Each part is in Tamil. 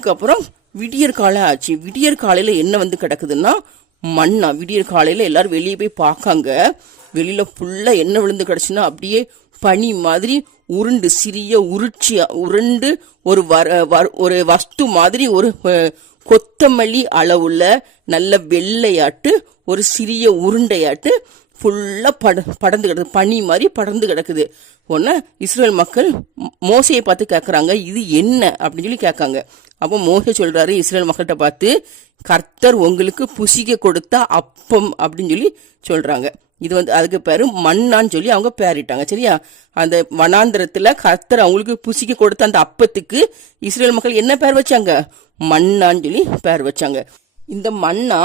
அதுக்கப்புறம் விடியற் காலம் ஆச்சு. விடியற் காலையில் என்ன வந்து கிடக்குதுன்னா மண்ணா. விடியற் காலையில் எல்லாரும் வெளியே போய் பார்க்காங்க. வெளியில் ஃபுல்லாக என்ன விழுந்து கிடச்சுன்னா அப்படியே பனி மாதிரி உருண்டு சிறிய உருட்சியா உருண்டு ஒரு வர வர- ஒரு வஸ்து மாதிரி ஒரு கொத்தமல்லி அளவுள்ள நல்ல வெள்ளையாட்டு ஒரு சிறிய உருண்டையாட்டு ஃபுல்லாக பட படர்ந்து கிடக்குது. பனி மாதிரி படர்ந்து கிடக்குது. ஒன்று இஸ்ரேல் மக்கள் மோசையை பார்த்து கேட்குறாங்க இது என்ன? அப்படின்னு சொல்லி கேட்காங்க அப்போ மோசை சொல்கிறாரு இஸ்ரேல் மக்கள்கிட்ட பார்த்து கர்த்தர் உங்களுக்கு புசிக்க கொடுத்த அப்பம் அப்படின்னு சொல்லி சொல்கிறாங்க இது வந்து அதுக்கு பேர் மண்ணான்னு சொல்லி அவங்க பேரிட்டாங்க. சரியா? அந்த வனாந்திரத்தில் கர்த்தர் அவங்களுக்கு புசிக்க கொடுத்த அந்த அப்பத்துக்கு இஸ்ரேல் மக்கள் என்ன பேர் வச்சாங்க? மண்ணான்னு சொல்லி பேர் வச்சாங்க. இந்த மண்ணா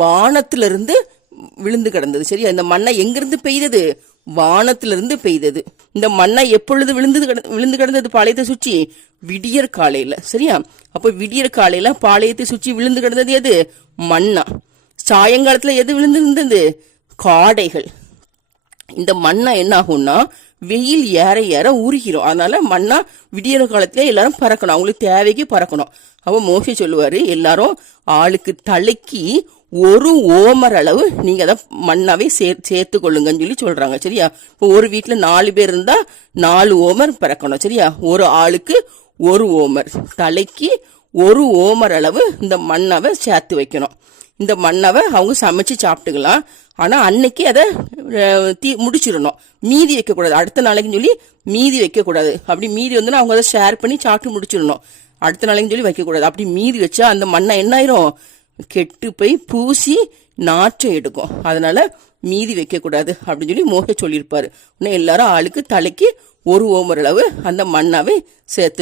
வானத்திலிருந்து இருந்து விழுந்து கிடந்தது. சரியா? இந்த மண்ணை எங்கிருந்து பெய்தது? வானத்திலிருந்து பெய்தது. இந்த மண்ணை எப்பொழுது விழுந்து கிட- விழுந்து கிடந்தது? பாளையத்தை சுற்றி விடியற் காலையில. சரியா? அப்ப விடியற் காலையில பாளையத்தை சுற்றி விழுந்து கிடந்தது எது? மண்ணா. சாயங்காலத்துல எது விழுந்து இருந்தது காடைகள். இந்த மண்ணா என்ன ஆகும்னா வெயில் ஏற ஏற உருகிரும் அதனால மண்ணா விடியற காலத்துல எல்லாரும் பறக்கணும். அவங்களுக்கு தேவைக்கு பறக்கணும். அப்ப மோசி சொல்லுவாரு எல்லாரும் ஆளுக்கு தலைக்கு ஒரு ஓமர் அளவு நீங்கள் அதை மண்ணாவே சே சேர்த்து கொள்ளுங்கன்னு சொல்லி சொல்கிறாங்க சரியா? இப்போ ஒரு வீட்டில் நாலு பேர் இருந்தால் நாலு ஓமர் பிறக்கணும் சரியா? ஒரு ஆளுக்கு ஒரு ஓமர் தலைக்கு ஒரு ஓமர் அளவு இந்த மண்ணாவை சேர்த்து வைக்கணும். இந்த மண்ணாவை அவங்க சமைச்சு சாப்பிட்டுக்கலாம். ஆனால் அன்னைக்கு அதை தீ முடிச்சிடணும். மீதி வைக்கக்கூடாது. அடுத்த நாளைக்குன்னு சொல்லி மீதி வைக்கக்கூடாது. அப்படி மீதி வந்து அவங்க அதை ஷேர் பண்ணி சாப்பிட்டு முடிச்சிடணும். அடுத்த நாளைக்குன்னு சொல்லி வைக்கக்கூடாது. அப்படி மீதி வச்சா அந்த மண்ணை என்ன ஆயிரும்? கெட்டு போய் பூசி நாற்றம் எடுக்கும். அதனால மீதி வைக்கக்கூடாது அப்படின்னு சொல்லி மோக சொல்லியிருப்பாரு. உடனே எல்லாரும் ஆளுக்கு தலைக்கு ஒரு ஓமரளவு அந்த மண்ணாவே சேர்த்து